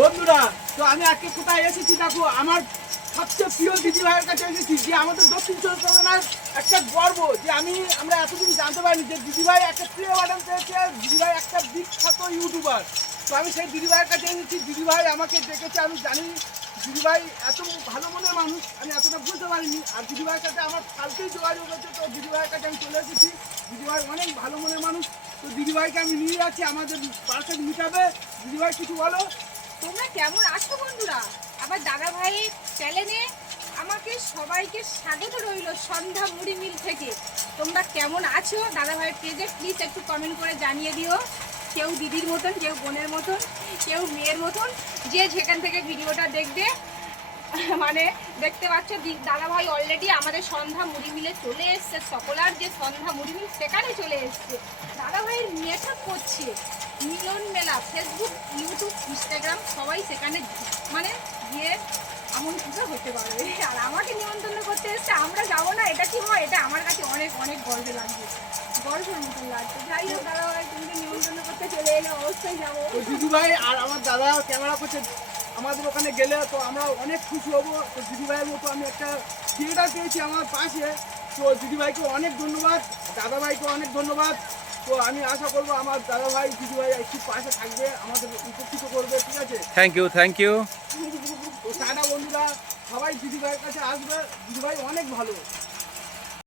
বন্ধুরা, তো আমি আজকে কোথায় এসেছি দেখো, আমার সবচেয়ে প্রিয় দিদি ভাইয়ের কাছে এসেছি। যে আমাদের দক্ষিণ চব্বিশ পরগনার একটা গর্ব, যে আমরা এতদিন জানতে পারিনি যে দিদি ভাই একটা প্রিয় বাটন পেয়েছে, দিদি ভাই একটা বিখ্যাত ইউটিউবার। তো আমি সেই দিদি ভাইয়ের কাছে এসেছি। দিদি ভাই আমাকে ডেকেছে, আমি জানি দিদি ভাই এত ভালো মনের মানুষ, আমি এতটা বুঝতে পারিনি। আর দিদি ভাইয়ের সাথে আমার কালকেই যোগাযোগ হচ্ছে, তো দিদি ভাইয়ের কাছে আমি চলে এসেছি। দিদি ভাই অনেক ভালো মনের মানুষ, তো দিদি ভাইকে আমি নিয়ে যাচ্ছি আমাদের পার্সেল মিটাবে। দিদি ভাই কিছু বলো। তোমরা কেমন আছো বন্ধুরা? আবার দাদা ভাইয়ের চ্যানেলে আমাকে সবাইকে স্বাগত রইল সন্ধ্যা মুড়ি মিল থেকে। তোমরা কেমন আছো দাদা ভাইয়ের পেজে প্লিজ একটু কমেন্ট করে জানিয়ে দিও। কেউ দিদির মতন, কেউ বোনের মতন, কেউ মেয়ের মতন, যে যেখান থেকে ভিডিওটা দেখবে। মানে দেখতে পাচ্ছ দাদা ভাই অলরেডি আমাদের সন্ধ্যা মুড়ি মিলে চলে এসছে। সকলার যে সন্ধ্যা মুড়ি মিল সেখানে চলে এসছে। দাদা ভাইয়ের মেকআপ করছে, মিলন মেলা, ফেসবুক, ইউটিউব, ইনস্টাগ্রাম সবাই সেখানে মানে গিয়ে আমন্ত্রিত হতে পারবে। আর আমাকে নিমন্ত্রণ করতে এসছে, আমরা যাবো না, এটা কি হয়? এটা আমার কাছে অনেক অনেক গর্বে লাগবে, গর্বের মতন লাগছে। যাই হোক দাদা ভাই, তুমি নিমন্ত্রণ করতে চলে এলে অবশ্যই যাবো। দিদি ভাই আর আমার দাদা ক্যামেরা করছে, আমাদের ওখানে গেলে তো আমরা অনেক খুশি হবো। তো দিদি ভাইয়ের মতো আমি একটা থিয়েটার পেয়েছি আমার পাশে। তো দিদি ভাইকে অনেক ধন্যবাদ, দাদা ভাইকে অনেক ধন্যবাদ। তো আমি আশা করবো আমার দাদা ভাই দিদি ভাই একটু পাশে থাকবে, আমাদের উপকৃত করবে, ঠিক আছে? Thank you, thank you. তো টাটা বন্ধুরা, সবাই দিদি ভাইয়ের কাছে আসবে, দিদি ভাই অনেক ভালো।